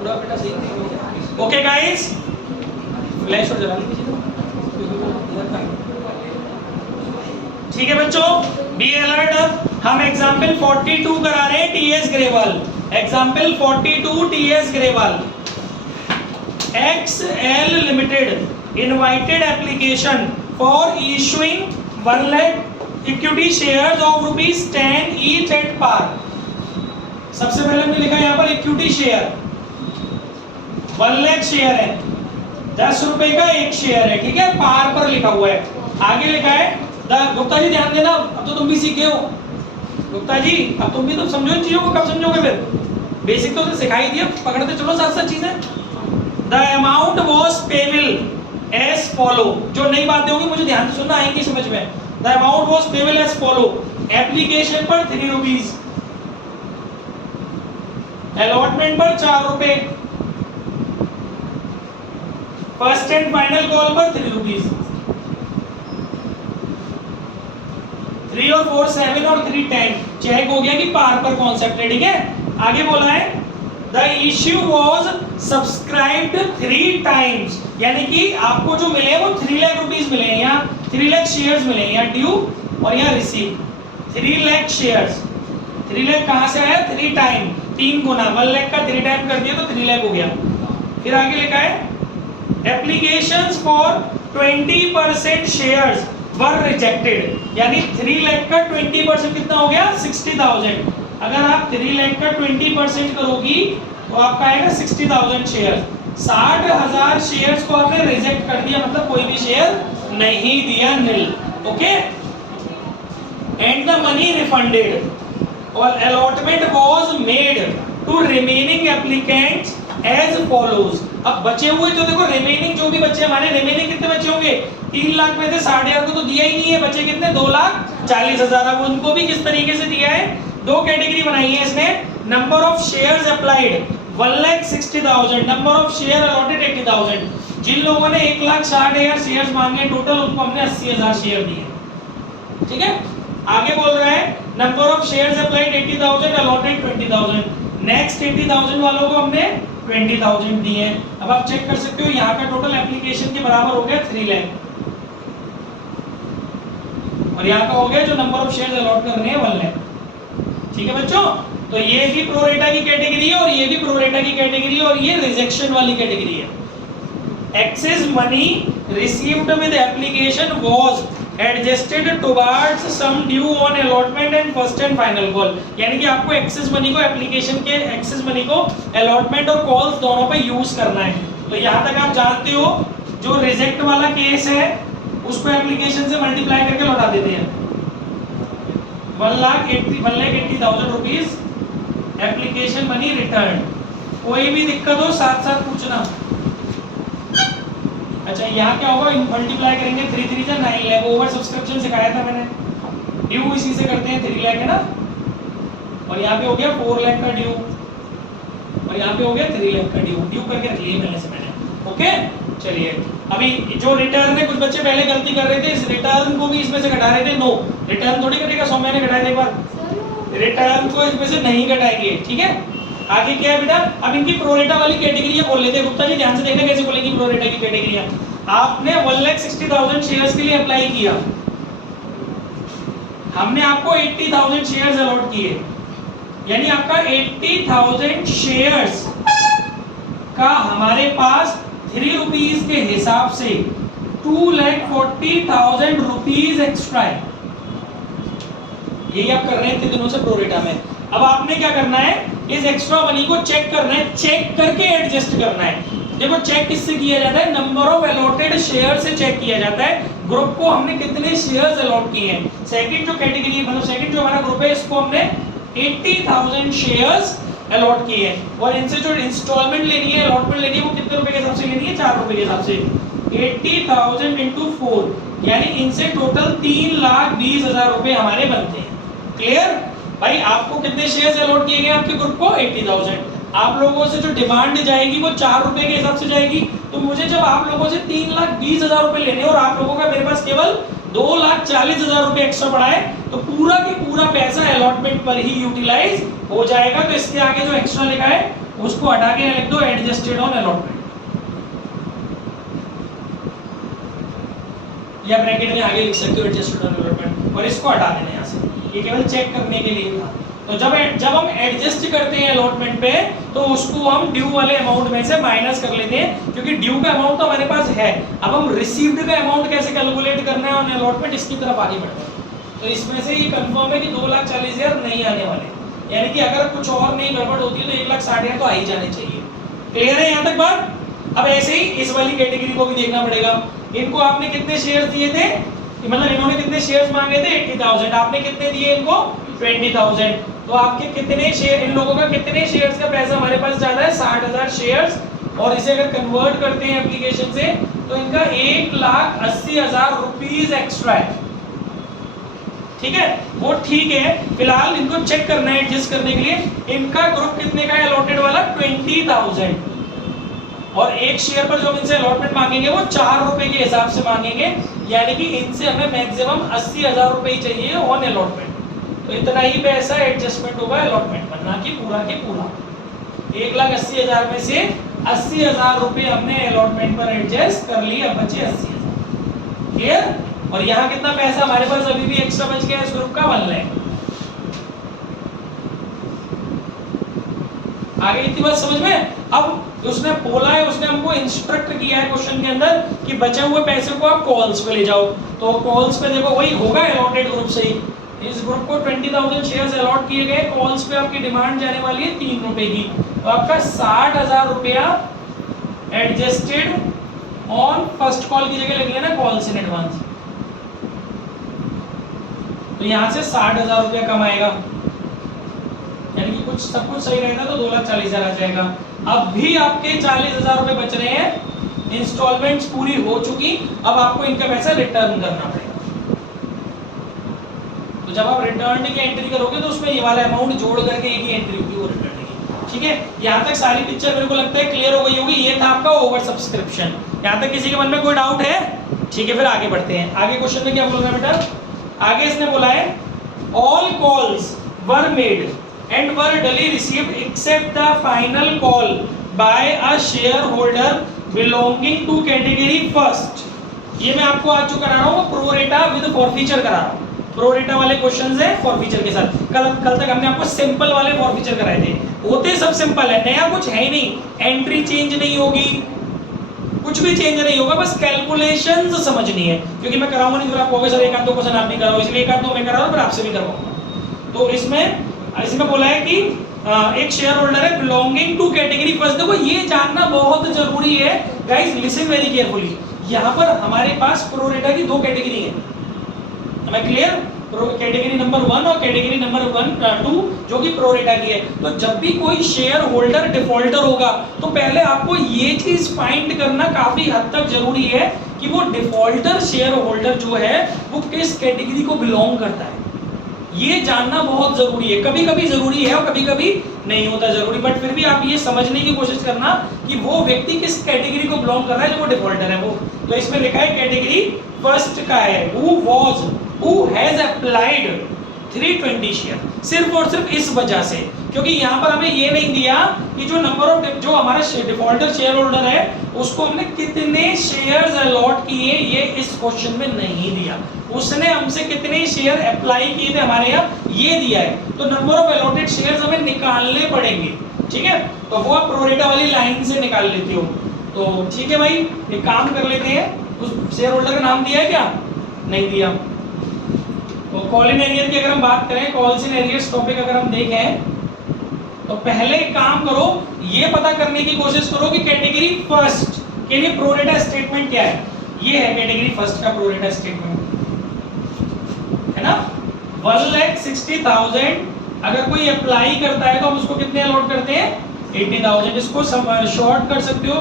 पूरा बेटा सही। ओके गाइस, फ्लैश और जला लीजिए। ठीक है बच्चों, बी अलर्ट। हम एग्जाम्पल 42 करा रहे हैं TS Grewal. Example 42 TS Grewal. XL limited invited application for issuing 1 lakh equity shares of ₹10 each at par. सबसे पहले हमने लिखा यहाँ पर इक्विटी शेयर 1 लाख शेयर है, 10 रुपए का एक शेयर है, ठीक है, पार पर लिखा हुआ है। आगे लिखा है गुप्ता जी ध्यान देना, अब तो तुम भी सीखे हो गुप्ता जी, अब तुम भी तो समझो इन चीजों को। कब समझोगे फिर? बेसिक तो सिखाई दिया, पकड़ते चलो साथ साथ चीजें। The amount was payable as follow. जो नई बातें होंगी मुझे ध्यान से सुनना, आएंगी समझ में। The amount was payable as follow. Application पर 3 रुपीज, अलॉटमेंट पर 4 रुपए, फर्स्ट एंड फाइनल कॉल पर 3 रुपीज। 3 और 4 7 और 3 10। चेक हो गया कि पार पर कॉन्सेप्ट है, ठीक है। आगे बोला है the issue was subscribed 3 times, यानी कि आपको जो मिले वो 3 लाख रुपीस मिले हैं, यहाँ 3 लाख शेयर्स मिले हैं, यहाँ ड्यू और यहाँ रिसीव। 3 लाख शेयर्स, 3 लाख कहाँ से आया? 3 टाइम, 3 गुना, 1 लाख का 3 टाइम कर दिया तो 3 लाख हो गया। फिर आगे लिखा है applications for 20% shares were rejected, यानी 3 लाख का 20% कितना हो गया? 60,000। अगर आप 3 लाख का 20% करोगी तो आपका आएगा 60,000 शेयर। 60,000 शेयर्स को आपने रिजेक्ट कर दिया, मतलब कोई भी शेयर नहीं दिया, Neel. Okay, and the money refunded और allotment was made to remaining applicants as follows. अब बचे हुए जो देखो रिमेनिंग जो भी बचे हमारे, रिमेनिंग कितने बचे होंगे? 3 लाख में से 60,000 को तो दिया ही नहीं है, बचे कितने? 2,40,000। अब उनको भी किस तरीके से दिया है? 2 कैटेगरी बनाई है इसने। Number of shares applied 1,60,000, number of share allotted 80,000। जिन लोगों ने 1,60,000 शेयर्स मांगे टोटल, उनको हमने 80,000 शेयर दिए, ठीक है। आगे बोल रहा है number of shares applied 80,000, allotted 20,000। Next 80,000 वालों को हमने 20,000 दिए। अब आप चेक कर सकते हो यहाँ का टोटल एप्लीकेशन के बराबर हो गया 3 लाख, और यहाँ का हो गया जो नंबर ऑफ शेयर्स अलॉट करने हैं 1 लाख, ठीक है बच्चों। तो ये भी प्रोरेटा की कैटेगरी है और ये भी प्रोरेटा की कैटेगरी है, और ये रिजेक्शन वाली कैटेगरी है। Excess money received with application was adjusted towards sum due on allotment and first and final call, यानी कि आपको एक्सेस मनी को एप्लीकेशन के एक्सेस मनी को अलॉटमेंट और कॉल्स दोनों पे यूज करना है। तो यहाँ तक आप जानते हो, जो रिजेक्ट वाला केस है उसको एप्लीकेशन से मल्टीप्लाई करके लौटा देते हैं। 1,80,000 रुपीज एप्लीकेशन मनी रिटर्न। कोई भी दिक्कत हो साथ साथ पूछना। अच्छा, यहाँ क्या होगा? मल्टीप्लाई करेंगे 3 3 जा 9 लाख। ओवर सब्सक्रिप्शन सिखाया था मैंने, ड्यू इसी से करते हैं, 3 लाख है ना, और यहाँ पे हो गया 4 लाख का ड्यू, और यहाँ पे हो गया 3 लाख का ड्यू करके रख लिए पहले से मैंने। ओके, चलिए अभी जो रिटर्न है, कुछ बच्चे पहले गलती कर रहे थे, इस रिटर्न को भी इसमें से घटा रहे थे। नो, रिटर्न थोड़ी कटेगा, सौम्या ने घटाया था एक बार, रिटर्न को इसमें से नहीं घटाएंगे, ठीक है। आगे क्या है बेटा? अब इनकी प्रोरेटा वाली कैटेगरियां बोल लेते हैं। गुप्ता जी ध्यान से देखना कैसे बोलेंगी प्रोरेटा की कैटेगरियां। आपने 1,60,000 शेयर्स के लिए अप्लाई किया, हमने आपको 80,000 शेयर्स अलॉट किए, यानी आपका 80,000 शेयर्स का हमारे पास 3 रुपीज के हिसाब से 2,40,000 रुपीज एक्स्ट्रा है। यही आप कर रहे हैं इतने दिनों से प्रोरेटा में। अब आपने क्या करना है? इस एक्स्ट्रा मनी को चेक करना है, चेक करके एडजस्ट करना है। देखो चेक किससे किया जाता है? नंबर ऑफ अलॉटेड शेयर से चेक किया जाता है। ग्रुप को हमने कितने शेयर्स अलॉट किए हैं। सेकंड जो कैटेगरी, मतलब सेकंड जो हमारा ग्रुप है, इसको हमने 80,000 शेयर्स अलॉट किए हैं, और इनसे जो इंस्टॉलमेंट लेनी है, अलॉटमेंट लेनी है, वो कितने रुपए के हिसाब से लेनी है? 4 रुपए के हिसाब से। 80,000 into 4, यानी इनसे टोटल 3,20,000 रुपए हमारे बनते हैं। क्लियर भाई? आपको कितने शेयर्स अलॉट किए गए आपके ग्रुप को? 80,000। आप लोगों से जो डिमांड जाएगी वो 4 रुपए के हिसाब से जाएगी। तो मुझे जब आप लोगों से 3,20,000 रुपए लेने, और आप लोगों का मेरे पास केवल 2,40,000 रुपए एक्स्ट्रा पड़ा है, तो पूरा की पूरा पैसा अलॉटमेंट पर ही यूटिलाइज हो जाएगा। तो इसके आगे जो एक्स्ट्रा लिखा है उसको हटा के लिख दो एडजस्टेड ऑन अलॉटमेंट, या ब्रैकेट में आगे लिख सकते हो एडजस्टेड ऑन अलॉटमेंट, और इसको हटा देना यहाँ से, ये केवल चेक करने के लिए था। तो जब हम एडजस्ट करते हैं अलॉटमेंट पे तो उसको हम ड्यू वाले अमाउंट में से माइनस कर लेते हैं, क्योंकि ड्यू का अमाउंट तो हमारे पास है। अब हम रिसीव्ड का अमाउंट कैसे कैलकुलेट करना है ऑन अलॉटमेंट, इसकी तरफ आगे बढ़ते हैं। तो इसमें से ये कंफर्म है कि 2,40,000 नहीं आने वाले, यानी कि अगर कुछ और नहीं गड़बड़ होती है तो 1,60,000 तो आ ही जाने चाहिए। क्लियर है यहाँ तक बात? अब ऐसे ही इस वाली कैटेगरी को भी देखना पड़ेगा। इनको आपने कितने शेयर दिए थे, मतलब इन्होंने कितने शेयर्स मांगे थे 80,000, आपने कितने दिए इनको 20,000, तो आपके कितने शेयर, इन लोगों का कितने शेयर्स का पैसा हमारे पास ज्यादा है 60,000 शेयर्स, और इसे अगर कन्वर्ट करते हैं एप्लीकेशन से तो इनका 1,80,000 रुपीज एक्स्ट्रा है। ठीक है, वो ठीक है, फिलहाल इनको चेक करना है एडजस्ट करने के लिए। इनका ग्रुप कितने का है अलॉटेड वाला 20,000, और एक शेयर पर जो हम इनसे अलॉटमेंट मांगेंगे वो 4 रुपए के हिसाब से मांगेंगे, यानी कि इनसे हमें मैक्सिमम 80,000 रुपए ही चाहिए ऑन अलॉटमेंट। तो इतना ही पैसा एडजस्टमेंट होगा अलॉटमेंट पर, ना कि पूरा के पूरा। 1,80,000 में से 80,000 रुपए हमने अलॉटमेंट पर एडजस्ट कर लिया, बचे 80,000। क्लियर? और यहाँ कितना पैसा हमारे पास अभी भी एक्स्ट्रा बच गया इस ग्रुप का 1 लाख। आगे इतनी बात समझ में? अब उसने बोला है, उसने हमको इंस्ट्रक्ट किया है क्वेश्चन के अंदर कि बचे हुए पैसे को आप कॉल्स पे ले जाओ। तो कॉल्स पे देखो वही होगा अलॉटेड ग्रुप से ही। इस ग्रुप को 20,000 शेयर्स अलॉट किए गए, कॉल्स पे आपकी डिमांड जाने वाली है 3 रुपए की, तो आपका 60,000 रुपया एडजस्टेड ऑन फर्स्ट कॉल की जगह लिख लेना कॉल्स इन एडवांस। तो यहाँ से 60,000 रुपया कमाएगा, यानी कि कुछ सब कुछ सही रहेगा तो 2,40,000 आ जाएगा। अब भी आपके 40,000 रुपए बच रहे हैं, इंस्टॉलमेंट्स पूरी हो चुकी, अब आपको इनका पैसा रिटर्न करना पड़ेगा। तो जब आप रिटर्न की एंट्री करोगे तो उसमें ये वाला अमाउंट जोड़ करके एक ही एंट्री होगी वो रिटर्न की। ठीक है, यहाँ तक सारी पिक्चर मेरे को लगता है क्लियर हो गई होगी। ये था आपका ओवर सब्सक्रिप्शन। यहाँ तक किसी के मन में कोई डाउट है? ठीक है, फिर आगे बढ़ते हैं। आगे क्वेश्चन में क्या बोल रहा है बेटा? आगे इसने बोला है all calls were made and were duly received except the final call by a shareholder belonging to category first। ये मैं आपको आज जो करा रहा हूँ प्रो रेटा विद फॉरफीचर करा रहा हूँ। प्रो रेटा वाले क्वेश्चंस हैं फॉरफीचर के साथ। कल तक हमने आपको सिंपल वाले फॉरफीचर कराए थे, होते सब सिंपल है, नया कुछ है ही नहीं। एंट्री चेंज नहीं होगी, कुछ भी चेंज नहीं होगा, बस कैलकुलेशंस समझनी है। क्योंकि मैं कराऊंगा नहीं, फिर आप कहोगे सर एक आध दो क्वेश्चन आप भी कराओ, इसलिए एक आध दो मैं करा रहा हूँ, फिर आपसे भी करवाऊंगा। तो इसमें बोला है कि एक शेयर होल्डर है बिलोंगिंग टू कैटेगरी फर्स्ट। देखो ये जानना बहुत जरूरी है गाइस, लिसन वेरी केयरफुली। यहाँ पर हमारे पास प्रो रेटा की 2 कैटेगरी है, हमें क्लियर? कैटेगरी नंबर 1 और कैटेगरी नंबर 2 जो कि प्रो रेटा की है। तो जब भी कोई शेयर होल्डर डिफॉल्टर होगा तो पहले आपको ये चीज फाइंड करना काफी हद तक जरूरी है कि वो डिफॉल्टर शेयर होल्डर जो है वो किस कैटेगरी को बिलोंग करता है। ये जानना बहुत जरूरी है। कभी कभी जरूरी है और कभी कभी नहीं होता जरूरी, बट फिर भी आप ये समझने की कोशिश करना कि वो व्यक्ति किस कैटेगरी को बिलोंग कर रहा है जो वो डिफॉल्टर है वो। तो इसमें लिखा है कैटेगरी फर्स्ट का है who has applied 320 शेयर, सिर्फ और सिर्फ इस वजह से, क्योंकि यहाँ पर हमें ये नहीं दिया कि जो नंबर ऑफ जो हमारा डिफॉल्टर शेयर होल्डर है उसको हमने कितने शेयर्स अलॉट किए, ये इस क्वेश्चन में नहीं दिया। उसने हमसे कितने शेयर अप्लाई किए थे हमारे यहाँ, ये दिया है। तो नंबर ऑफ अलॉटेड शेयर्स हमें निकालने पड़ेंगे। ठीक है, तो वो आप प्रो रेटा वाली लाइन से निकाल लेते हो। तो ठीक है भाई, एक काम कर लेते हैं, उस शेयर होल्डर का नाम दिया है क्या? नहीं दिया। तो कॉल इन एरियर की अगर हम बात करें, कॉल्स इन एरियर्स टॉपिक अगर हम देखें तो पहले काम करो, ये पता करने की कोशिश करो कि कैटेगरी फर्स्ट के लिए प्रो रेटा स्टेटमेंट क्या है। ये है कैटेगरी फर्स्ट का प्रो रेटा स्टेटमेंट, है ना? 1,60,000 अगर कोई अप्लाई करता है तो हम उसको कितने अलॉट करते हैं? 80,000। इसको शॉर्ट कर सकते हो,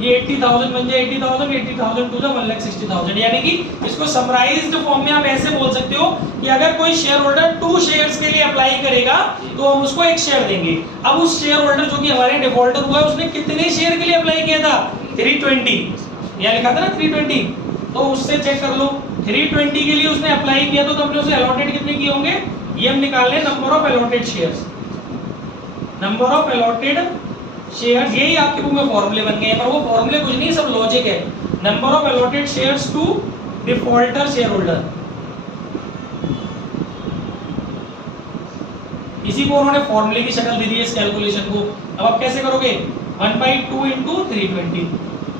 ये 80,000 बन जाए 80,000 टू द 1,60,000, यानी कि इसको समराइज्ड फॉर्म में आप ऐसे बोल सकते हो कि अगर कोई शेयर होल्डर 2 शेयर्स के लिए अप्लाई करेगा तो हम उसको 1 शेयर देंगे। अब उस शेयर होल्डर जो कि हमारे डिफॉल्टर हुआ है उसने कितने शेयर के लिए अप्लाई किया था? 320, यहाँ लिखा था ना 320, तो उससे चेक कर लो 320 के लिए उसने अप्लाई किया तो हमने उसे अलॉटेड कितने किए होंगे? ये हम निकाल लें number of allotted shares. Number of allotted shares, यही आपके बुक में फॉर्मूले बन गए हैं, पर वो फॉर्मूले कुछ नहीं, सब लॉजिक है। Number of allotted shares to defaulter share holder, इसी को उन्होंने फॉर्मूले की शक्ल दे दी है इस कैलकुलेशन को। अब आप कैसे करोगे, 1/2 × 320,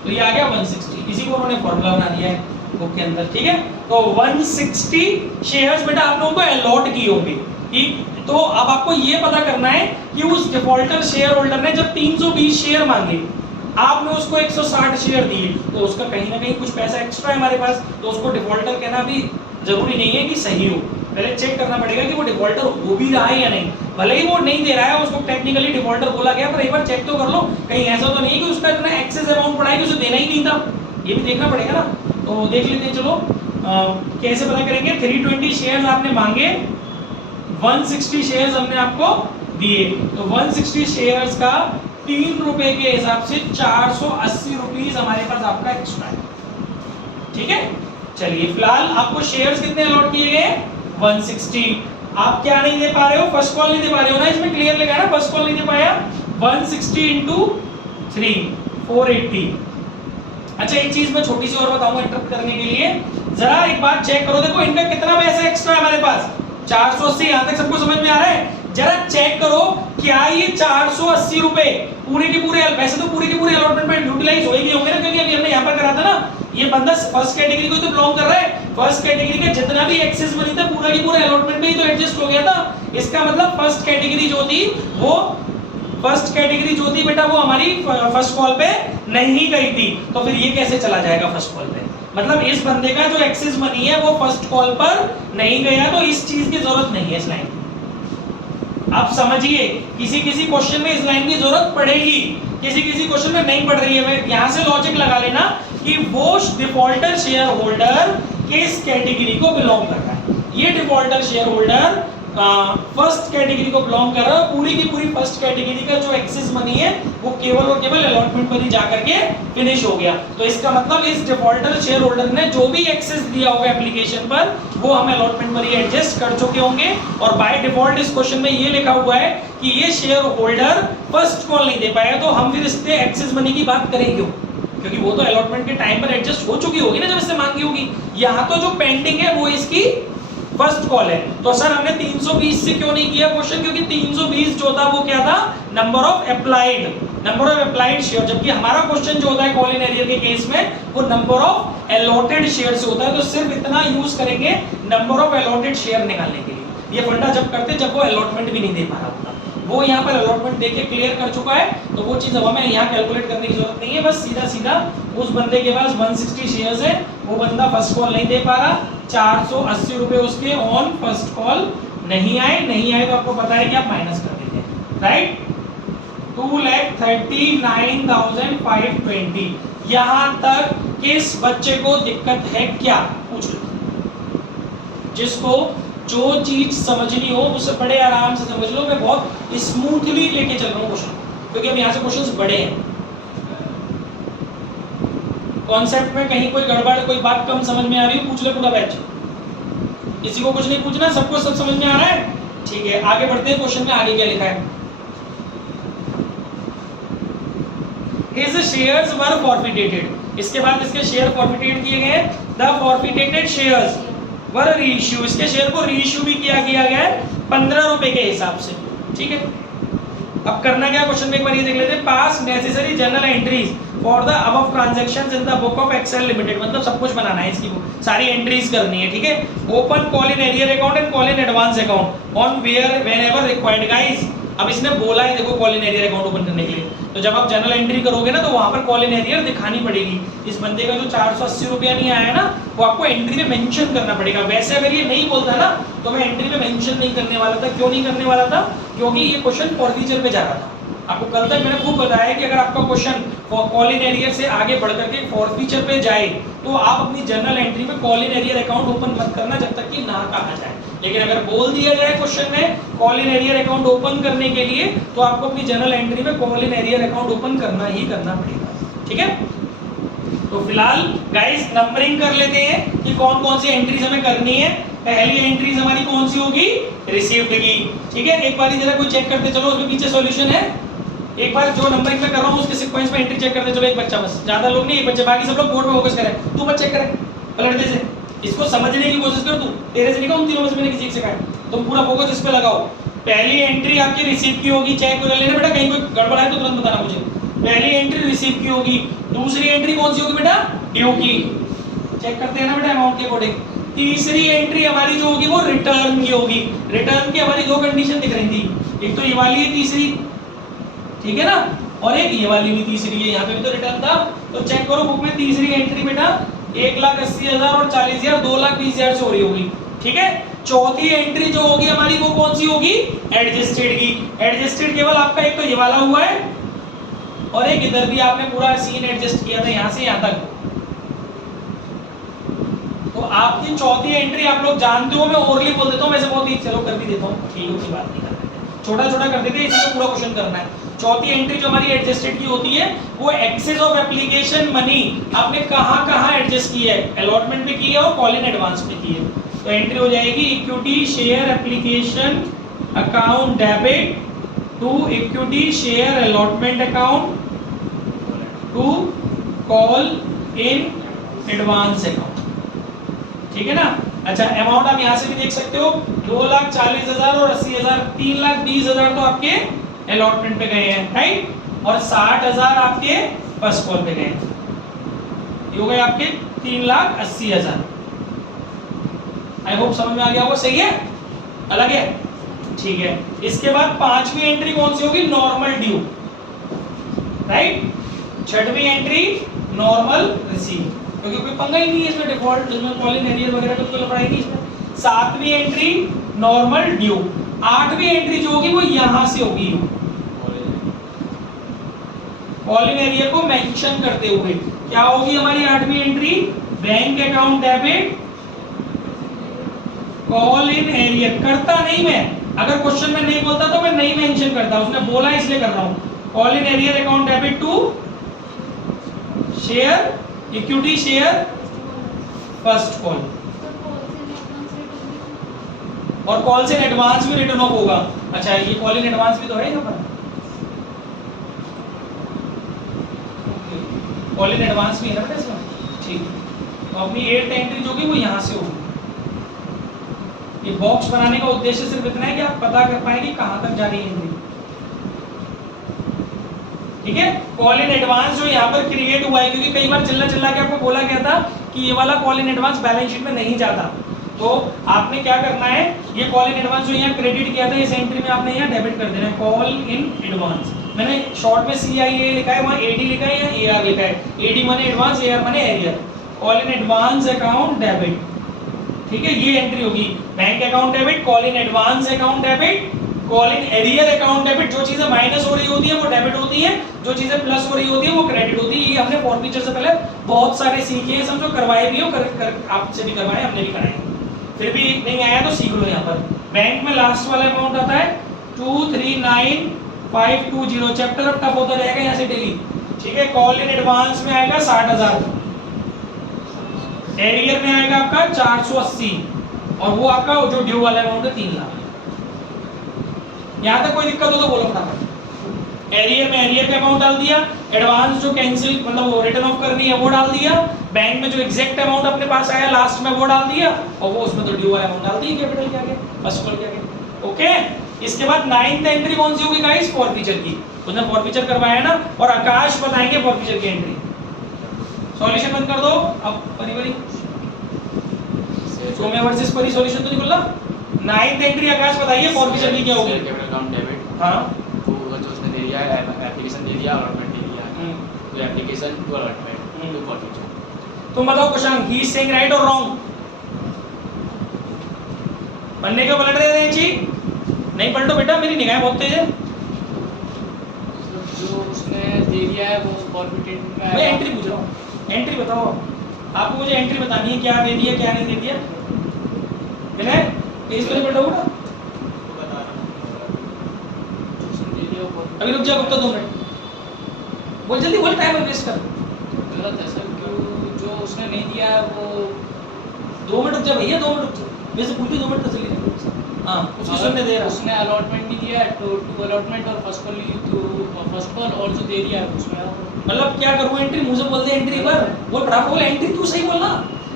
तो ये आ गया 160, इसी को उन्होंने फॉर्मूला बना दिया है बुक के अंदर, ठीक है। तो 160 शेयर्स बेटा आप लोगों को अलॉट किए होंगे, ठीक। तो अब आपको ये पता करना है कि उस डिफॉल्टर शेयर होल्डर ने जब 320 शेयर मांगे, आपने उसको 160 शेयर दिए, तो उसका कहीं ना कहीं कुछ पैसा एक्स्ट्रा है हमारे पास, तो उसको डिफॉल्टर कहना भी जरूरी नहीं है कि सही हो, पहले चेक करना पड़ेगा कि वो डिफॉल्टर हो भी रहा है या नहीं। भले ही वो नहीं दे रहा है, उसको टेक्निकली डिफॉल्टर बोला गया, पर एक बार चेक तो कर लो, कहीं ऐसा तो नहीं कि उसका इतना एक्सेस अमाउंट पड़ा है कि उसे देना ही नहीं था, ये भी देखना पड़ेगा ना। तो देख लेते हैं, चलो कैसे पता करेंगे। 320 शेयर्स आपने मांगे, 160 शेयर्स हमने आपको दिए, तो 160 शेयर्स का 3 रुपए के हिसाब से 480 रुपीज हमारे पास आपका एक्स्ट्रा है, ठीक है। चलिए फिलहाल आपको शेयर्स कितने अलॉट किए गए, 160। आप क्या नहीं दे पा रहे हो, फर्स्ट कॉल नहीं दे पा रहे हो ना, इसमें क्लियर लिखा है ना, फर्स्ट कॉल नहीं दे पाया, 160 × 3 480। अच्छा एक चीज मैं छोटी सी और बताऊंगा इंटरप्ट करने के लिए, जरा एक बात चेक करो, देखो इनका कितना पैसा एक्स्ट्रा है हमारे पास, 480। यहां तक सबको समझ में आ रहा है? जरा चेक करो क्या ये 480 रुपए पूरे के पूरे, वैसे तो पूरे के पूरे अलॉटमेंट में यूटिलाइज होएंगे होंगे ना, क्योंकि अभी हमने यहाँ पर करा था ना, ये बंदा फर्स्ट कैटेगरी को तो बिलोंग कर रहा है, फर्स्ट कैटेगरी का जितना भी एक्सेस मनी था पूरा की पूरा अलॉटमेंट में ही तो एडजस्ट हो गया था। इसका मतलब फर्स्ट कैटेगरी जो थी वो बेटा वो हमारी फर्स्ट कॉल पे नहीं गई थी, तो फिर ये कैसे चला जाएगा फर्स्ट कॉल पे? मतलब इस बंदे का जो एक्सेस मनी है वो फर्स्ट कॉल पर नहीं गया, तो इस चीज की जरूरत नहीं है इस लाइन की। आप समझिए, किसी किसी क्वेश्चन में इस लाइन की जरूरत पड़ेगी, किसी किसी क्वेश्चन में नहीं पड़ रही है। यहां से लॉजिक लगा लेना कि वो डिफॉल्टर शेयर होल्डर किस कैटेगरी को बिलोंग कर रहा है। ये defaulter share holder first category को बिलोंग कर रहा है, पूरी की पूरी फर्स्ट कैटेगरी का जो एक्सेस मनी है वो केवल और केवल अलॉटमेंट पर ही जाकर के फिनिश हो गया। तो इसका मतलब इस डिफॉल्टर शेयर होल्डर ने जो भी एक्सेस दिया होगा एप्लीकेशन पर वो हम अलॉटमेंट पर ही एडजस्ट कर चुके होंगे। और बाय डिफॉल्ट इस क्वेश्चन में ये लिखा हुआ है कि ये शेयर होल्डर फर्स्ट कॉल नहीं दे पाया, तो हम फिर इससे एक्सेस मनी की बात करें क्यों? क्योंकि वो तो अलॉटमेंट के टाइम पर एडजस्ट हो चुकी होगी ना जब इससे मांगी होगी। यहाँ तो जो पेंडिंग है वो इसकी फर्स्ट कॉल है। तो सर हमने 320 से क्यों नहीं किया क्वेश्चन? क्योंकि 320 जो था वो क्या था, नंबर ऑफ अप्लाइड शेयर, जबकि हमारा क्वेश्चन जो होता है कॉल इन एरियर के केस में वो नंबर ऑफ अलॉटेड शेयर से होता है। तो सिर्फ इतना यूज करेंगे नंबर ऑफ अलॉटेड शेयर निकालने के लिए। ये फंडा जब करते जब वो अलॉटमेंट भी नहीं दे पा रहा होता, वो यहाँ पर अलॉटमेंट देके क्लियर कर चुका है, तो वो चीज अब हमें यहाँ कैलकुलेट करने की जरूरत नहीं है। बस सीधा सीधा उस बंदे के पास 160 शेयर्स है, वो बंदा फर्स्ट कॉल नहीं दे पा रहा, 480 रुपए उसके ऑन फर्स्ट कॉल नहीं आए तो आपको पता है कि आप माइनस कर देते हैं, राइट। 2,39,520। यहाँ तक किस बच्चे को दिक्कत है क्या? पूछ लो। जिसको जो चीज समझनी हो उसे बड़े आराम से समझ लो। मैं बहुत स्मूथली लेके चल रहा हूँ क्वेश्चन, क्योंकि अब यहाँ से क्वेश्चंस बड़े हैं। कॉन्सेप्ट में कहीं कोई गड़बड़, कोई बात कम समझ में आ रही हो, पूछ ले पूरा बैच। किसी को कुछ नहीं पूछना, सबको सब समझ में आ रहा है? ठीक है, आगे बढ़ते हैं। क्वेश्चन में आगे क्या लिखा है? His shares were forfeited। इसके बाद इसके शेयर फॉरफिटेड किए गए। The forfeited shares were reissue। इसके शेयर को रीइश्यू भी किया गया है 15 रुपए के हिसाब से, ठीक है। अब करना क्या क्वेश्चन में एक बार ये देख लेते हैं। Pass necessary journal entries for the above transactions in the book of XL limited. मतलब सब कुछ बनाना है, इसकी सारी एंट्रीज करनी है, ठीक है। Open call in arrear account and call in advance account on where whenever required. Guys अब इसने बोला है देखो call in arrear account open करने के लिए, तो जब आप जनरल एंट्री करोगे ना तो वहां पर कॉल इन एरियर दिखानी पड़ेगी। इस बंदे का जो 480 रुपया नहीं आया ना, वो आपको एंट्री में मेंशन करना पड़ेगा। वैसे अगर ये नहीं बोलता ना तो मैं एंट्री में मेंशन नहीं करने वाला था। क्यों नहीं करने वाला था? क्योंकि ये क्वेश्चन फॉरफीचर पे जा रहा था। आपको कल तक मैंने खूब बताया कि अगर आपका क्वेश्चन कॉल इन एरियर से आगे बढ़ करके फॉरफीचर पे जाए तो आप अपनी जनरल एंट्री में call in arrear account open मत करना जब तक कि ना कहा जाए। लेकिन अगर बोल दिया जाए क्वेश्चन में call in arrear account open करने के लिए, तो आपको अपनी जनरल एंट्री में call in arrear account open करना ही करना पड़ेगा, ठीक है। तो फिलहाल गाइस नंबरिंग कर लेते हैं कि कौन कौन सी एंट्रीज हमें करनी है। पहली एंट्रीज हमारी कौन सी होगी? रिसीव्ड की, ठीक है। एक बार जरा कोई चेक करते चलो, उसमें पीछे सॉल्यूशन है। एक बार जो नंबरिंग में कर रहा हूँ उसके सीक्वेंस में एंट्री चेक करते चलो, एक बच्चा बस, ज्यादा लोग नहीं, एक बच्चे, बाकी सब लोग बोर्ड पे फोकस करें। तू बस चेक करे पलटने से, इसको समझने की कोशिश कर, तू तेरे से नहीं कहा, उन तीनों में से मैंने किसी से सिखाया, तुम पूरा फोकस इस पे लगाओ। पहली एंट्री आपकी रिसीव की होगी, चेक कर लेना बेटा, कहीं कोई गड़बड़ है तो तुरंत बताना मुझे। पहली एंट्री रिसीव की होगी, दूसरी एंट्री कौन सी होगी बेटा, ड्यू की, चेक करते हैं ना बेटा अमाउंट के अकॉर्डिंग। तीसरी एंट्री हमारी जो होगी वो रिटर्न की होगी। रिटर्न की हमारी दो कंडीशन दिख रही थी, एक तो ये वाली है तीसरी, ठीक है ना, और एक ये वाली भी तीसरी है, यहाँ पे भी तो रिटर्न था। तो चेक करो बुक में तीसरी एंट्री बेटा 1,80,000 और 40,000, 2,20,000 से हो रही होगी, ठीक है। चौथी एंट्री जो होगी हमारी वो कौन सी होगी, एडजस्टेड की। एडजस्टेड केवल आपका एक तो ये वाला हुआ है और एक इधर भी आपने पूरा सीन एडजस्ट किया था यहाँ से यहाँ तक। तो आपकी चौथी एंट्री आप लोग जानते हो, मैं ओरली बोल देता हूँ, वैसे बहुत ही चलो कर भी देता हूँ, ठीक है, कोई बात नहीं, कर देते छोटा छोटा कर देते हैं, इसी को पूरा क्वेश्चन करना है। चौथी एंट्री जो हमारी एडजस्टेड की होती है वो एक्सेस ऑफ एप्लीकेशन मनी आपने कहाँ एडजस्ट की है, अलॉटमेंट में की है और कॉल इन एडवांस में की है। तो एंट्री हो जाएगी equity share application account debit to equity share allotment account to call in advance account, ठीक है ना। अच्छा अमाउंट आप यहाँ से भी देख सकते हो, 2,40,000 और 80,000, 3,20,000 तो आपके अलॉटमेंट पे गए हैं, राइट, और 60,000 आपके फर्स्ट कॉल पे गए, ये हो गए आपके 3,80,000। आई होप समझ में आ गया होगा, सही है, अलग है, ठीक है। इसके बाद पांचवी एंट्री कौन सी होगी, नॉर्मल ड्यू, राइट। छठवीं एंट्री नॉर्मल रिसीव, क्योंकि कोई पंगा ही नहीं है इसमें, डिफॉल्ट इसमें कॉल इन एरियर वगैरह का कोई लफड़ा ही नहीं इसमें। सातवीं एंट्री नॉर्मल ड्यू। आठवीं एंट्री जो होगी वो यहां से होगी, कॉल इन एरियर को मेंशन करते हुए क्या होगी हमारी आठवीं entry, bank account debit call in arrear. करता नहीं मैं, अगर क्वेश्चन में नहीं बोलता तो मैं नहीं मेंशन करता, उसने बोला इसलिए कर रहा हूं। Call in arrear account debit to share equity share first call, और कॉल से एडवांस में रिटर्न ऑफ होगा। अच्छा ये कॉल इन एडवांस भी तो है यहाँ पर, कॉल इन एडवांस भी है ना बेटा इसमें, ठीक है। तो अपनी 8th एंट्री जो होगी वो यहाँ से होगी। ये बॉक्स बनाने का उद्देश्य सिर्फ इतना है कि आप पता कर पाए कि कहां तक जा रही है एंट्री, ठीक है। कॉल इन एडवांस जो यहाँ पर क्रिएट हुआ है, क्योंकि कई बार चिल्ला चिल्ला के आपको बोला गया था कि ये वाला call in advance balance sheet में नहीं जाता, तो आपने क्या करना है, ये कॉल इन एडवांस जो यहाँ क्रेडिट किया था इस एंट्री में आपने यहाँ डेबिट कर देना है, कॉल इन एडवांस। मैंने शॉर्ट में CIA लिखा है, वहाँ AD लिखा है या AR लिखा है, AD माने एडवांस, AR माने arrear, call in advance account debit, ठीक है। ये एंट्री होगी bank account debit, call in advance account debit, call in arrear account debit. जो चीजें माइनस हो रही होती है वो डेबिट होती है, जो चीजें प्लस हो रही होती है वो क्रेडिट होती है। ये हमने फॉर्फीचर से पहले बहुत सारे सीखे हैं, समझो, करवाए भी हो, आपसे भी करवाए, हमने भी कराए, फिर भी नहीं आया तो सीख लो। यहाँ पर बैंक में लास्ट वाला अमाउंट आता है 239,520, चैप्टर अब टफ होता रहेगा यहाँ से डेली, ठीक है। कॉल इन एडवांस में आएगा 60,000, एरियर में आएगा आपका 480, और वो आपका जो ड्यू वाला अमाउंट है 3 लाख। यहां तक कोई दिक्कत हो तो बोलो फटाफट। एरियर में एरियर का अमाउंट डाल दिया, एडवांस जो कैंसिल मतलब वो रिटर्न ऑफ करनी है वो डाल दिया, बैंक में जो एग्जैक्ट अमाउंट अपने पास आया लास्ट में वो डाल दिया, और वो उसमें तो ड्यू वाला अमाउंट डाल दिया कैपिटल के आगे, फर्स्ट कॉल के आगे, ओके। इसके बाद 9th एंट्री कौन सी होगी गाइस, फॉरफीचर की, उसने फॉरफीचर करवाया ना, और आकाश बताएंगे फॉरफीचर की एंट्री। सॉल्यूशन बंद कर दो अब, परी सोम्या वर्सेस परी सॉल्यूशन तो नहीं बोला। 9th एंट्री आकाश बताइए फॉरफीचर की क्या होगी, कैपिटल अकाउंट डेबिट, हां तो जो उसने दे दिया है एप्लीकेशन दे दिया, अलॉटमेंट दे दिया, तो application to allotment to forfeiture. तुम बताओ question, he is saying right और रॉन्ग, पढ़ने के पलट दे जी, नहीं पलटो बेटा, मेरी निगाहें बहुत तेज है। जो उसने दे दिया है वो फॉरफीटेड में मैं एंट्री पूछ रहा हूं, एंट्री बताओ आपको, मुझे एंट्री बतानी है, क्या दे दिया क्या नहीं दे दिया, विनय पेज पर पलटो ना, अभी रुक जा, तो 2 मिनट बोल, जल्दी बोल, टाइम वेस्ट कर। गलत है सर, जो उसने नहीं दिया है वो 2 मिनट रुक जा भैया, 2 मिनट रुक जा, वैसे पूछो 2 मिनट तो चली हाँ उसकी सुनने दे रहा। उसने अलॉटमेंट नहीं दिया है तो टू अलॉटमेंट और फर्स्ट कॉल और जो दे दिया है उसमें मतलब क्या करूँ, एंट्री मुंह से बोल दे एंट्री पर बोल, बड़ा बोल एंट्री, तू सही बोलना,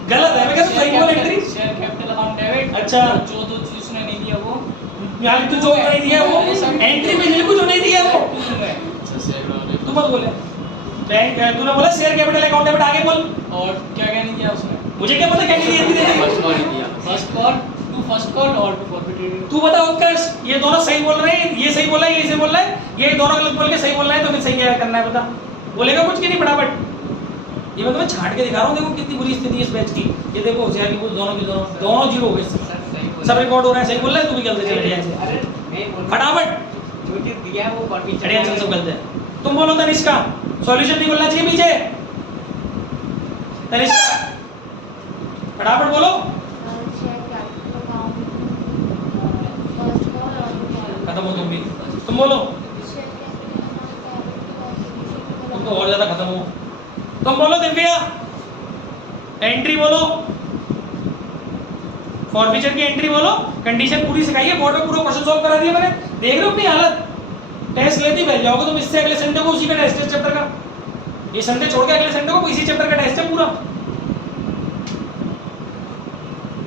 गलत है मैं कहता हूँ सही बोल entry. Share capital account debit. अच्छा जो दो चीज उसने नहीं दिया वो यार तू जो नहीं दिया वो एंट्री में लिखो, जो नहीं दिया वो तू मत बोले। बैंक तूने बोला शेयर कैपिटल अकाउंट डेबिट, आगे बोल। और क्या क्या नहीं दिया उसने? मुझे क्या पता क्या नहीं दिया। फर्स्ट कॉल और टू फॉरफिटेड। तू बता उत्कर्ष, ये दोनों सही बोल रहे हैं, ये सही बोल रहा है, ये सही बोल रहा है, ये दोनों गलत बोल के सही बोल रहे हैं, तो फिर सही क्या करना है बता। बोलेगा कुछ कि नहीं फटाफट। ये मैं तुम्हें छाट के दिखा रहा हूँ, देखो कितनी बुरी स्थिति है इस बैच की। ये देखो होशियार की बोल, दोनों की दोनों जीरो हो गए, सब रिकॉर्ड हो रहा है। सही बोल रहा है, तू भी गलत चले जाए फटाफट, जो चीज दिया है वो कॉपी चढ़िया चल सब गलत है। तुम बोलो तनिष्का, सॉल्यूशन नहीं बोलना चाहिए पीछे। तनिष्का फटाफट बोलो, खत्म हो तुम भी, तुम बोलो, तुम तो और ज्यादा खत्म हो। तुम बोलो दिव्या, एंट्री बोलो, फॉरफीचर की एंट्री बोलो, कंडीशन पूरी सिखाई है, बोर्ड पे पूरा क्वेश्चन सॉल्व करा दिया मैंने। देख रहे हो अपनी हालत, टेस्ट लेती बैठ जाओगे तुम। इससे अगले संडे को उसी का टेस्ट है चैप्टर का, ये संडे छोड़ के अगले संडे को इसी चैप्टर का टेस्ट है पूरा।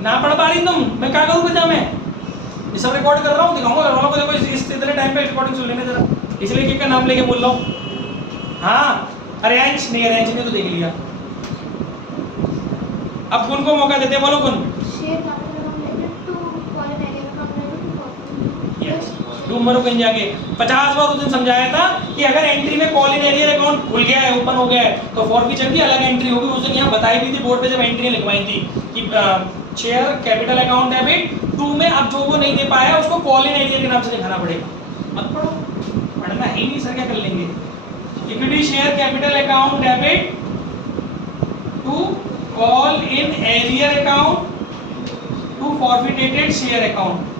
ना पढ़ पा रही तुम, मैं क्या करूं बेटा, मैं ये सब रिकॉर्ड कर रहा हूँ, दिखाऊंगा घर वालों को, देखो इस इतने टाइम पे रिकॉर्डिंग सुन लेने जरा, इसलिए किसका नाम लेके बोल रहा हूँ। हाँ अरेंज नहीं, अरेंज ने तो देख लिया। अब कौन को मौका देते हैं, बोलो कौन। डूमरो कहीं जाके 50 बार उस दिन समझाया था कि अगर एंट्री में कॉल इन एरियर अकाउंट खुल गया है, ओपन हो गया है, तो फॉरफीचर की अलग एंट्री होगी। उस दिन यहाँ बताई भी थी बोर्ड पे जब एंट्री लिखवाई थी कि शेयर कैपिटल अकाउंट डेबिट 2 में अब जो वो नहीं दे पाया उसको कॉल इन एरियर के नाम से दिखाना पड़ेगा। मत पढ़ो, पढ़ना ही नहीं सर, क्या कर लेंगे। Equity share capital account debit to call in arrear account to forfeited share account.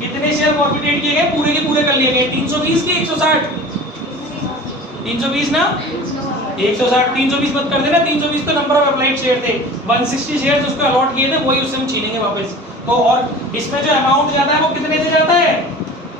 कितने शेयर फॉरफिटेड किए गए, पूरे के पूरे कर लिए गए, 320 के 160, 320 ना 160, 320 मत कर देना, 320 तो नंबर ऑफ अप्लाइड शेयर थे, 160 शेयर्स उसको अलॉट किए थे, वही उससे हम छीनेंगे वापस। तो और इसमें जो अमाउंट जाता है वो कितने से जाता है,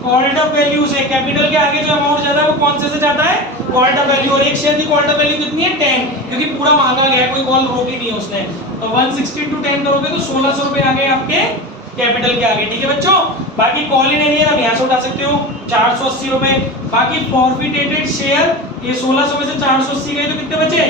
कॉल्ड अप वैल्यू से। कैपिटल के आगे जो अमाउंट जाता है वो कौन से जाता है, कॉल्ड अप वैल्यू। और एक शेयर की कॉल्ड अप वैल्यू कितनी है 10, क्योंकि पूरा मांगा गया है, कोई कॉल रोकी नहीं है उसने। तो 160 टू 10 करोगे तो 1600 रुपए आ गए आपके कैपिटल के आगे, ठीक है बच्चों। बाकी कॉल इन एरियर अब यहाँ से उठा सकते हो 480 रुपए। बाकी फॉरफिटेटेड शेयर ये 1600 में से 480 गए तो कितने बचे।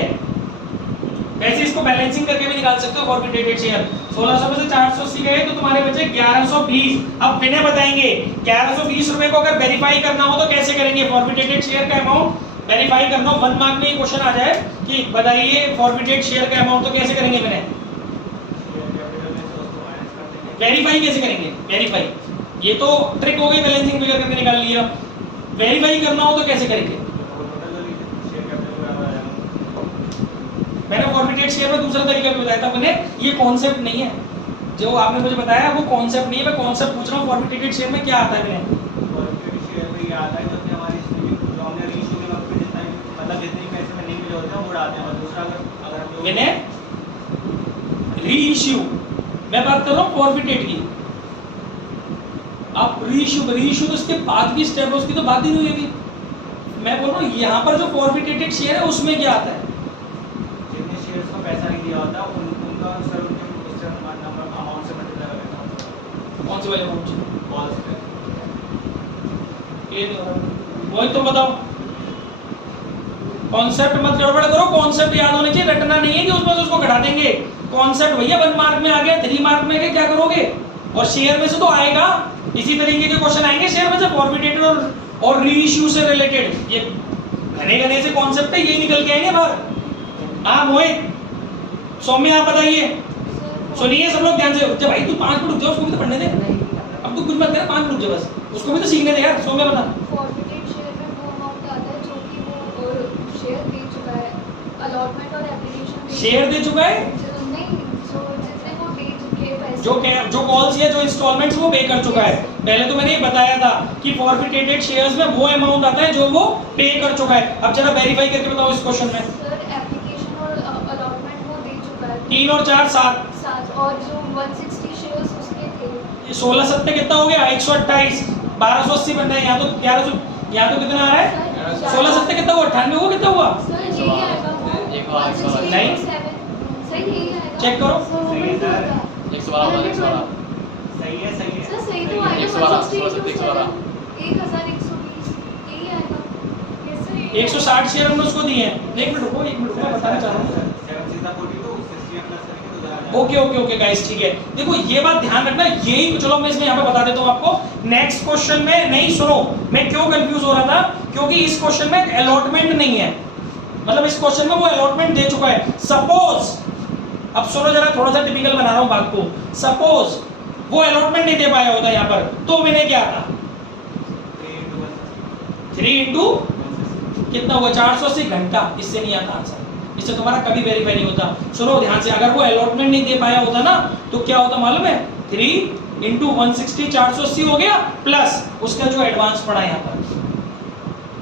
वैसे इसको बैलेंसिंग करके भी निकाल सकते हो, फॉरफिटेटेड शेयर 1600 में से 480 गए तो तुम्हारे बचे 1120। अब बिना बताएंगे 1120 रुपए को अगर वेरीफाई करना हो तो कैसे करेंगे। फॉरफिटेटेड शेयर का अमाउंट वेरीफाई करना हो, 1 मार्क में ये क्वेश्चन आ जाए कि बताइए फॉरफिटेड शेयर का अमाउंट, तो कैसे करेंगे मैंने वेरीफाई कैसे करेंगे। वेरीफाई ये तो ट्रिक हो गई, बैलेंसिंग फिगर करके निकाल लिया। वेरीफाई करना हो तो कैसे करेंगे। मैंने फॉरफिटेड शेयर में दूसरा तरीका भी बताया था, मैंने ये कॉन्सेप्ट नहीं है जो आपने मुझे बताया, वो कॉन्सेप्ट नहीं है। मैं कॉन्सेप्ट पूछ रहा हूँ फॉरफिटेड शेयर में क्या आता है। मैंने फॉरफिटेड शेयर में ये आता है जब हमारी जो हमने रीइश्यू के वक्त पे जितना मतलब जितने पैसे में नहीं मिले होते हैं वो उड़ाते हैं। और दूसरा अगर मैंने रीइश्यू, मैं बात कर रहा हूँ फॉरफिटेड की। अब रीइश्यू तो इसके बाद की स्टेप है, उसकी तो बात ही नहीं हुई अभी। मैं बोल रहा हूँ यहाँ पर जो फॉरफिटेड शेयर है उसमें क्या आता है, जितने शेयर्स को पैसा नहीं दिया होता उनका सर उनके नंबर अमाउंट से मल्टीप्लाई करना होता है। कौन से वाले अमाउंट से, कॉल्स पे ये वही तो बताओ। कॉन्सेप्ट मत गड़बड़ करो, कॉन्सेप्ट याद होने चाहिए, रटना नहीं है कि उसमें से उसको घटा देंगे। कॉन्सेप्ट भैया 1 मार्क में आ गया, 3 मार्क में क्या करोगे। और शेयर में से तो आएगा, इसी तरीके के क्वेश्चन आएंगे शेयर में से, फॉरफिटेड और रीइश्यू से रिलेटेड। ये घने घने से कॉन्सेप्ट है, ये निकल के आएंगे बाहर। हाँ मोहित, सौम्य आप बताइए, सुनिए सब लोग ध्यान से। जब भाई तू 5 मिनट रुक जाओ, उसको भी तो पढ़ने दे। अब तू कुछ मत कर, 5 मिनट रुक जा बस, उसको भी तो सीखने दे यार। सौम्य बता। फॉरफिटेड शेयर में वो अमाउंट आता है जो कि वो शेयर दे चुका है, अलॉटमेंट और एप्लीकेशन शेयर दे चुका है, नहीं, जो जितने वो दे चुके हैं पैसे, जो कॉल्स या जो इंस्टॉलमेंट्स वो पे कर चुका है। पहले तो मैंने ये बताया था कि फॉरफिटेटेड शेयर्स में वो अमाउंट आता है जो वो पे कर चुका है। अब जरा वेरीफाई करके बताओ इस क्वेश्चन में। सर एप्लीकेशन और अलॉटमेंट वो दे चुका है 3 और 4 7, 7, और जो 160 शेयर्स उसके थे 16 सत्ते कितना हो गया 128, 1280 बन रहा है। यहाँ तो 1100, यहाँ तो कितना आ रहा है 16 सत्ते कितना हुआ 98 हुआ, कितना हुआ सर यही आएगा नहीं। सही यही आएगा। चेक करो। सही है सर, 112 112 सही है सही है सर सही तो आएगा 112 112 1120 यही आएगा। यस सर 160 शेयर हमने उसको दिए हैं। एक मिनट रुको, एक मिनट रुको, बताना चाह रहा हूँ। 7 6 42 60 प्लस करेंगे तो ज़्यादा आ जाएगा। ओके ओके ओके गाइस, ठीक है। देखो ये बात ध्यान रखना, यही चलो मैं इसमें यहाँ पे बता देता हूँ आपको। नेक्स्ट क्वेश्चन में नहीं, सुनो मैं क्यों कंफ्यूज हो रहा था, क्योंकि इस क्वेश्चन में अलॉटमेंट नहीं है। मतलब इस क्वेश्चन में वो अलॉटमेंट दे चुका है। सपोज, अब सुनो जरा, थोड़ा सा टिपिकल बना रहा हूँ बात को। सपोज वो अलॉटमेंट नहीं दे पाया होता यहाँ पर, तो विनय क्या था 3 इंटू कितना हुआ 480 घंटा। इससे नहीं आता आंसर, इससे तुम्हारा कभी वेरीफाई नहीं होता। सुनो ध्यान से, अगर वो अलॉटमेंट नहीं दे पाया होता ना तो क्या होता मालूम है, 3 इंटू 160 480 हो गया, प्लस उसका जो एडवांस पड़ा यहाँ पर,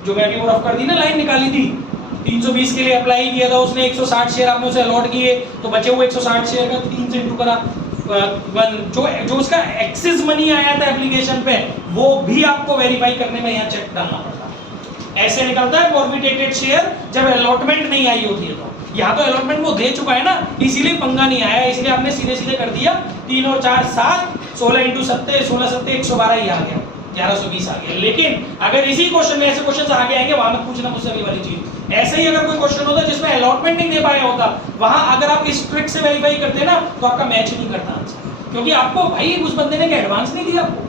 जो मैं अभी वो रफ कर दी ना, लाइन निकाली थी 320 के लिए अप्लाई किया था उसने, 160 शेयर आपने उसे अलॉट किए, तो बचे हुए 160 शेयर का 3 से इंटू करा। जो उसका एक्सेस मनी आया था एप्लीकेशन पे, वो भी आपको वेरीफाई करने में यहाँ चेक डालना पड़ता है। ऐसे निकलता है फॉरफिटेटेड शेयर जब अलॉटमेंट नहीं आई होती है। तो यहाँ तो अलॉटमेंट वो दे चुका है ना, इसीलिए पंगा नहीं आया, इसलिए आपने सीधे सीधे कर दिया 3 और 4 7, 16 इंटू 7 16 7 112 ही आ गया, 1120 आ गया। लेकिन अगर इसी क्वेश्चन में ऐसे क्वेश्चन आगे आएंगे, वहां मत पूछना मुझसे अभी वाली चीज। ऐसे ही अगर कोई क्वेश्चन होता जिसमें अलॉटमेंट नहीं दे पाया होता, वहां अगर आप इस ट्रिक से वेरीफाई करते ना तो आपका मैच नहीं करता आंसर, क्योंकि आपको भाई उस बंदे ने क्या एडवांस नहीं दिया आपको।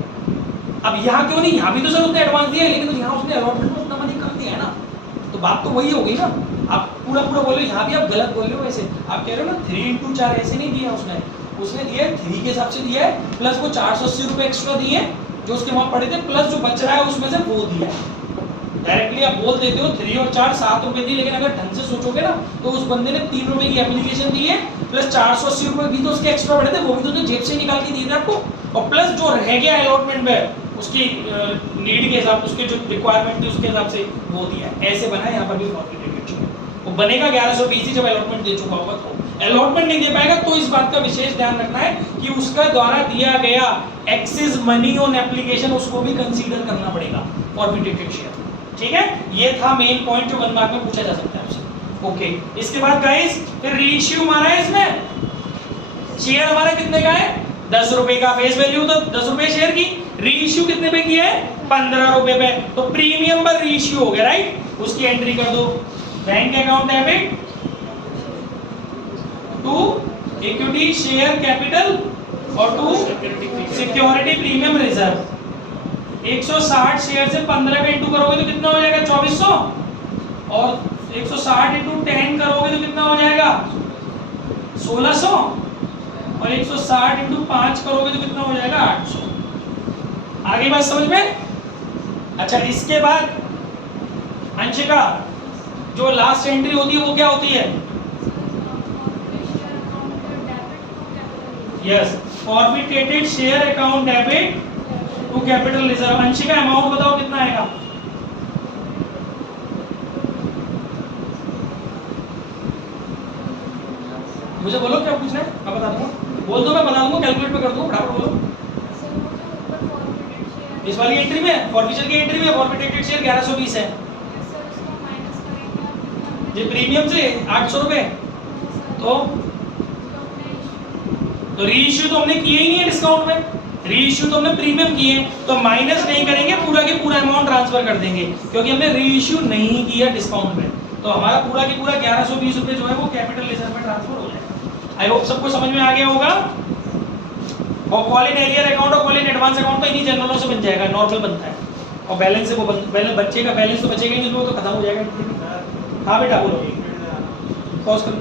अब यहाँ क्यों नहीं, यहाँ भी तो सर उसने एडवांस दिया है, लेकिन तो यहाँ उसने अलॉटमेंट में उतना मनी कम दिया है ना, तो बात तो वही हो गई ना। आप पूरा पूरा बोल रहे हो, यहाँ भी आप गलत बोल रहे हो। वैसे आप कह रहे हो ना 3 इंटू 4 ऐसे नहीं दिया उसने दिया 3 के हिसाब से दिया है, प्लस वो 480 रुपए एक्स्ट्रा दिए जो उसके वहां पड़े थे, प्लस जो बच रहा है उसमें से वो दिया है। डायरेक्टली आप बोल देते हो 3 और 4 7 रुपए दी, लेकिन अगर ढंग से सोचोगे ना तो उस बंदे ने 3 रुपए की एप्लीकेशन दी है, प्लस 480 रुपए भी तो उसके एक्स्ट्रा पड़े थे, वो भी तो उसने जेब से निकाल के दिए थे आपको, और प्लस जो रह गया अलॉटमेंट में उसकी नीड के हिसाब, उसके जो रिक्वायरमेंट थी उसके हिसाब से वो दिया है। ऐसे बना है यहाँ पर भी फॉरफिटेटेड शेयर, वो बनेगा 1120 जब अलॉटमेंट दे चुका होगा। तो अलॉटमेंट नहीं दे पाएगा तो इस बात का विशेष ध्यान रखना है कि उसका द्वारा दिया गया एक्सेस मनी ऑन एप्लीकेशन उसको भी कंसीडर करना पड़ेगा फॉरफिटेटेड शेयर। ठीक है, ये था मेन पॉइंट जो 1 मार्क में पूछा जा सकता है आपसे। ओके, इसके बाद गाइस फिर रीइश्यू मारा है इसमें। शेयर हमारा कितने का है 10 रुपए का, फेस वैल्यू तो 10 रुपए शेयर की, रीइश्यू कितने पे किया है 15 रुपए पे, तो प्रीमियम पर रीइश्यू हो गया राइट, उसकी एंट्री कर दो। Bank account debit to equity share capital और to security premium reserve. 160 share से 15 का इंटू करोगे तो कितना हो जाएगा 2400, और 160 इंटू 10 करोगे तो कितना हो जाएगा 1600, और 160 इंटू 5 करोगे तो कितना हो जाएगा 800। आगे बात समझ में? अच्छा, इसके बाद अंशिका जो लास्ट एंट्री होती है वो क्या होती है? Yes, forfeited share account debit to capital reserve. Anshika amount बताओ कितना आएगा? मुझे बोलो क्या पूछना है, मैं बता दूंगा। बोल दो, मैं बता दूंगा, कैलकुलेट में कर दूंगा, फटाफट बोलो। इस वाली एंट्री में, फॉरफिचर की एंट्री में फॉरफिटेटेड शेयर 1120 है, ये प्रीमियम से 800 रुपए, तो रीइश्यू तो हमने किए ही नहीं है डिस्काउंट में, रीइश्यू तो हमने प्रीमियम किए, तो माइनस नहीं करेंगे, पूरा के पूरा अमाउंट ट्रांसफर कर देंगे, क्योंकि हमने रीइश्यू नहीं किया डिस्काउंट में, तो हमारा पूरा के पूरा 1120 रुपए जो है वो कैपिटल रिजर्व में ट्रांसफर हो जाएगा। आई होप सबको समझ में आ गया होगा। और कॉल इन एरियर अकाउंट और कॉल इन एडवांस अकाउंट तो इन्हीं जनरलों से बन जाएगा, नॉर्मल बनता है, और बैलेंस से वो बच्चे का बैलेंस तो बचेगा ही नहीं, वो तो खत्म हो जाएगा। हाँ बेटा बोलो, पॉज कर।